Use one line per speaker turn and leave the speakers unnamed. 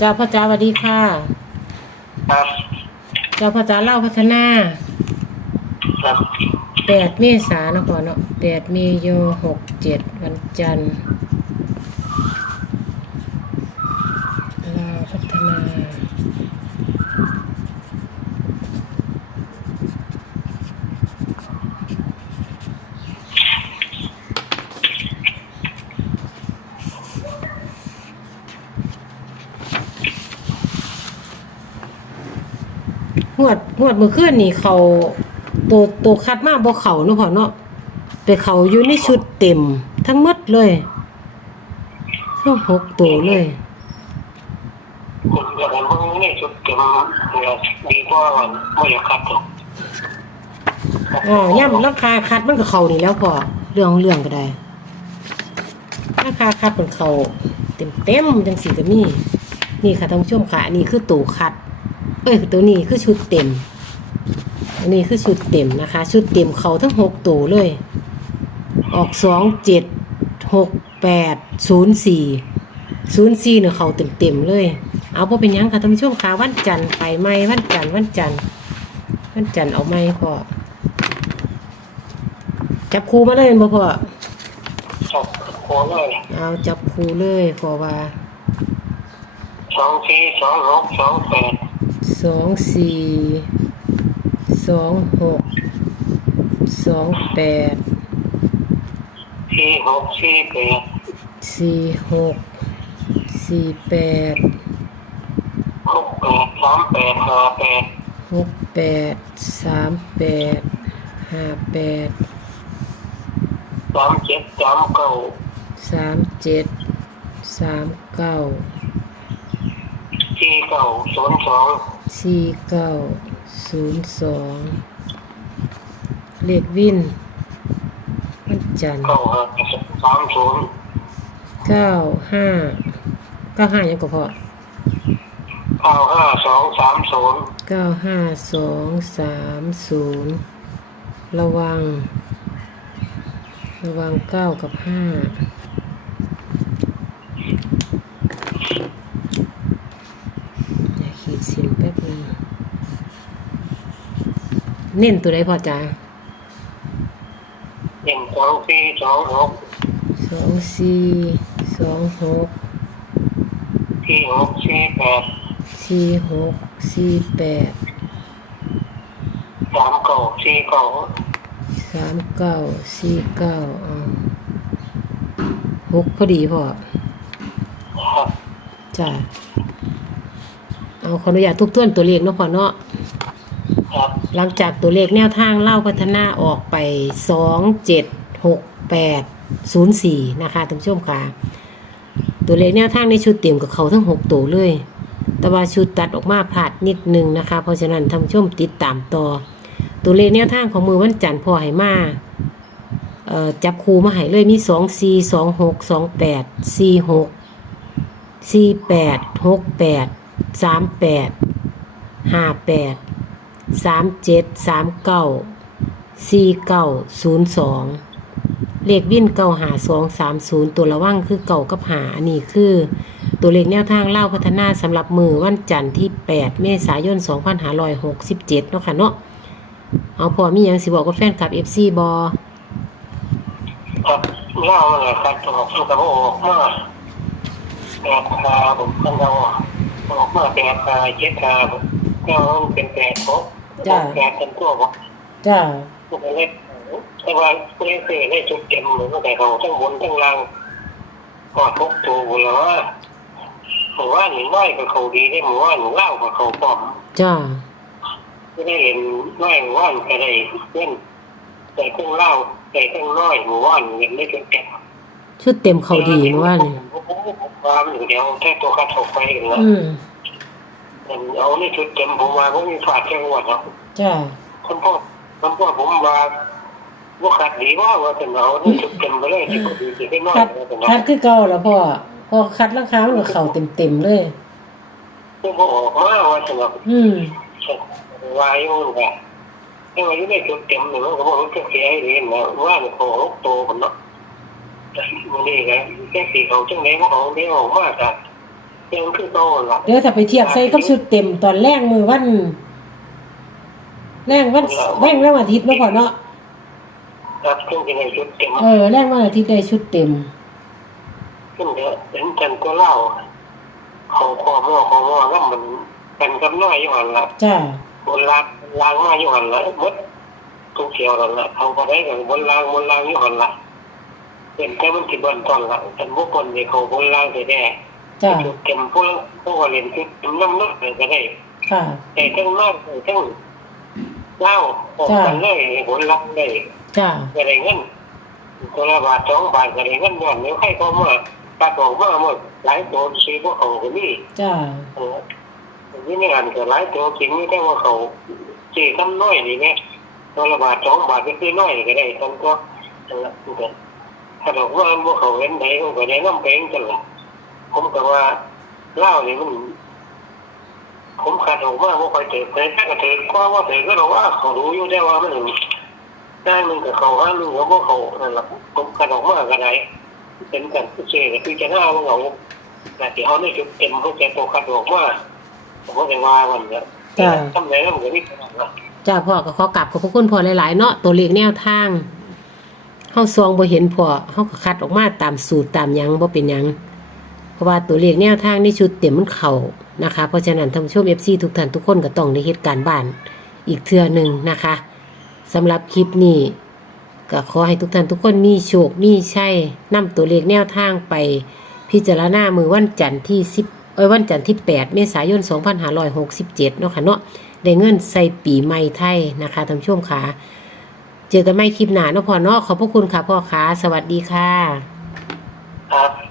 เจ้าพ่อจ้าสวัสดีค่ะ
ครับ
เจ้าพ่อจ้าเล่าพัฒนา
ครับ
แปดเมษายนนะพ่อเนาะแปดเมโยหกเจ็ดวันจันทร์ลาวพัฒนา หวดหวดมือขึ้นนี่เขาตัวตัวคัดมาบ่เขาเนาะพ่อเนาะไปเขาอยู่ในชุดเต็ม ทั้งหมดเลยทั้งหกตัวเลย
ผมอยากให้มึงนี่ชุดเต็มเนี่ยดีกว่าไม่อยากขัดหรอก
อ๋อย่ำราคาคัดมันก็เขานี่แล้วพอเรื่องของเรื่องก็ได้ราคาคัดมันเขาเต็มเต็มๆจังสีก็มีนี่ค่ะท่านผู้ชมค่ะอันนี่คือตัวคัด เอ้ยตัวนี้คือชุดเต็ม อันนี้คือชุดเต็มนะคะ ชุดเต็มเขาทั้งหกตัวเลย ออกสองเจ็ดหกแปดศูนย์สี่ศูนย์สี่เนี่ยเขาเต็มเต็มๆเลย เอาพอเป็นหยังค่ะท่านผู้ชมค่ะวันจันทร์ไปไหมวันจันทร์วันจันทร์วันจันทร์เอาไหมพ่อจับครูมาเลยบ่พ่อ
จับโค้งเลย
เอาจับครูเลยพอว่า
สองสี่สองหกสองแปด
สองสี่สองหกสองแปด
สี่หกสี่แปด
สี่หกสี่แปด
หกแปดสามแปดห้าแปด
หกแปดสามแปดห้าแปด
สามเจ็ดสามเก้า
สามเจ็ดสามเก้า
สี่เก้าศูนย์สอง
สี่เก้าศูนย์สองเลขวินวันจันทร์
เก้าห้าสามศูนย์
เก้าห้าเก้าห้ายังก็พอ
เก้าห้าสองสามศูนย์
เก้าห้าสองสามศูนย์ระวัง ระวังเก้ากับห้าอย่าขีดเส้นแป๊บนึง เน้นตัวใดพอจ้า
หนึ่งสองสี่สองหก
สองสี่สองหก
สี่หกสี่แปด
สี่หกสี่แปด
สามเก้าสี่เก้า
สามเก้าสี่เก้าอ่าหกพอดีพอ
ครับ
จ้ะเอาขออนุญาตทบทวนตัวเลขเนาะพ่อเนาะ
ครับ
หลังจากตัวเลขแนวทางเล่าพัฒนาออกไปสองเจ็ดหกแปดศูนย์สี่นะคะท่านผู้ชมค่ะ ตัวเลขแนวทางในชุดเต็มกับเขาทั้งหกตัวเลย แต่ว่าชุดตัดออกมาพลาดนิดนึงนะคะ เพราะฉะนั้นท่านผู้ชมติดตามต่อ ตัวเลขแนวทางของมือวันจันทร์พอให้มาจับคูมาให้เลยมีสองสี่สองหกสองแปดสี่หก สามเจ็ดสามเก้าสี่เก้าศูนย์สองเลขวิ่นเก้าหาสองสามศูนย์ตัวระว่างคือเก่ากับหาอันนี้คือ ตัวเลขแนวทางเล่าพัฒนาสำหรับมือวันจันทร์ที่8เมษายน2567เจ็ดเนาะค่ะเนาะเอาพอมียังสิบอกกับแฟนคลับ FC บอ
ครับเล่าเลยครับออกสุกโออกมาแปดคาผมกันเราออกมาแปดคาเจ็ดคาผมก็เป็นแปดห กแปดเป็นตัวผม
จ้า
ก็เล็กแต่ว่าไม่เคยได้จุดเต็มเหมือนแต่เขาทั้งบนทั้งล่างก็ทุกตัวเลยว่าผมว่าหนึ่งน้อยกับเขาดีได้ผมว่าหนึ่งเล่ากับเขาปลอม
จ้า
ไม่ได้เห็นน้อยหมู่ว่านก็ได้เล่นแต่เครื่องเล่าแต่เครื่องน้อยหมู่ว่านเงินไม่จนแก่
ชุดเต็มเขาดีเมื่อวานนี่
ความอยู่เดียวแค่ตัวกระถกไปเองนะ
อื ม
เอานี่ชุดเต็มผมมาผมมีฝาดแค่หัวเนาะ
จ้า
คุณพ่อคุณพ่อผมมาว่าขาดดีว่าว่าจะเอานี่ชุดเต็มไปเลยที่ผมดีที่ไม่น้อย
คัด
เลย
คั
นะ
ดคือเก่าแล้วพ่อพอคัดราคามันก็เขาเต็มๆเลย
ผมบอกออกมาว่าจะแบบ
อืม
วายอยู่แบบถ้าว่าอยู่ในชุดเต็มหนึ่งก็บอกว่าจะเสียให้เรียนนะว่ามันโตโตคนเนาะมันนี่ไงแค่สีเขาจังไหนว่าเขาไม่ออกมากอะ ยังคือโตล่ะ
เดี๋ยวถ้าไปเทียบใส่กับชุดเต็มตอนแรกมือวันแรกวันแรกแล้ววันอาทิตย์เนาะพ่อเนาะ
ครับซึ่งจะในชุดเต็ม
เออแรกวันอาทิตย์ได้ชุดเต็ม
ซึ่งเดี๋ยวเป็นกันก็เล่าของคอมอของมอแล้วมันกันกับน้อยอยู่หันละ
จ้า
บนลางลางมาอยู่หันละมดทุกเที่ยวนั่นละเขาก็ได้กันบนลางบนลางอยู่หันละเป็นแค่มันสิบนตอนละแต่บุคคลในเขาบนลางแต่แน่
จ้า
ชุดเต็มพวกพวกเรียนชุดเต็มน้ำนักก็ได้
ค่ะ
แต่ทั้งมากทั้งเล่าออกกันเลยบนลางได้
จ้า
ก็ได้เงินคนละบาทสองบาทก็ได้เงินย้อนเดี๋ยวใครก็มาตัดออกมาหมดหลายตัวซื้อพวกเขาก็มี
จ้า
เออนี่ไม่อ่านก็หลายตัวจริงไม่ได้ว่าเขาเจ๊ทำน้อยนี่แม่ตัวละบาทสองบาทก็คือน้อยก็ได้ทั้งก็นั่นแหละมันก็ถ้าดอกว่าพวกเขาเล่นไหนเขาก็ได้น้ำแพงจังละ ผมก็ว่าเล่านี่มันผมขาดออกมากว่าคอยเถิดแต่ถ้าก็เถิดก็ว่าเถิดก็เราว่าเขารู้อยู่ได้ว่ามันได้มึงกับเขาห้ามึงกับพวกเขานั่นแหละผมขาดออกมาก็ได้เป็นกันผู้เชี่ยวคือจะหน้าว่าเขาแต่ที่เขาไม่จุดเต็มเขาจะโตขาดออกมากผมก็เลยว่าวันเนี้ยทำไรแล้วมันก็นี่ขนาดนั้น
จ้าพ่อก็ขอกลับขอบพระคุณพ่อหลาย ๆ เนาะตัวเลขแนวทางเฮาซองบ่เห็นพ่อเฮาก็คัดออกมาตามสูตรตามยังบ่เป็นยัง เพราะว่าตัวเลขแนวทางในชุดเต็มมันเข้านะคะ เพราะฉะนั้นท่านผู้ชม FC ทุกท่านทุกคนก็ต้องได้เฮ็ดการณ์บ้านอีกเทื่อหนึ่งนะคะสำหรับคลิปนี้ก็ขอให้ทุกท่านทุกคนมีโชค มีชัยนำตัวเลขแนวทางไป พิจารณามือวันจันทร์ที่10เอ้ยวันจันทร์ที่ 8 เมษายน 2567 เนาะค่ะเนาะได้เงินใส่ปีใหม่ไทยนะคะท่านผู้ชมค่ะเจอกันใหม่คลิปหนาเนาะพ่อเนาะขอบพระคุณค่ะพ่อค่ะสวัสดีค่ะ
ครับ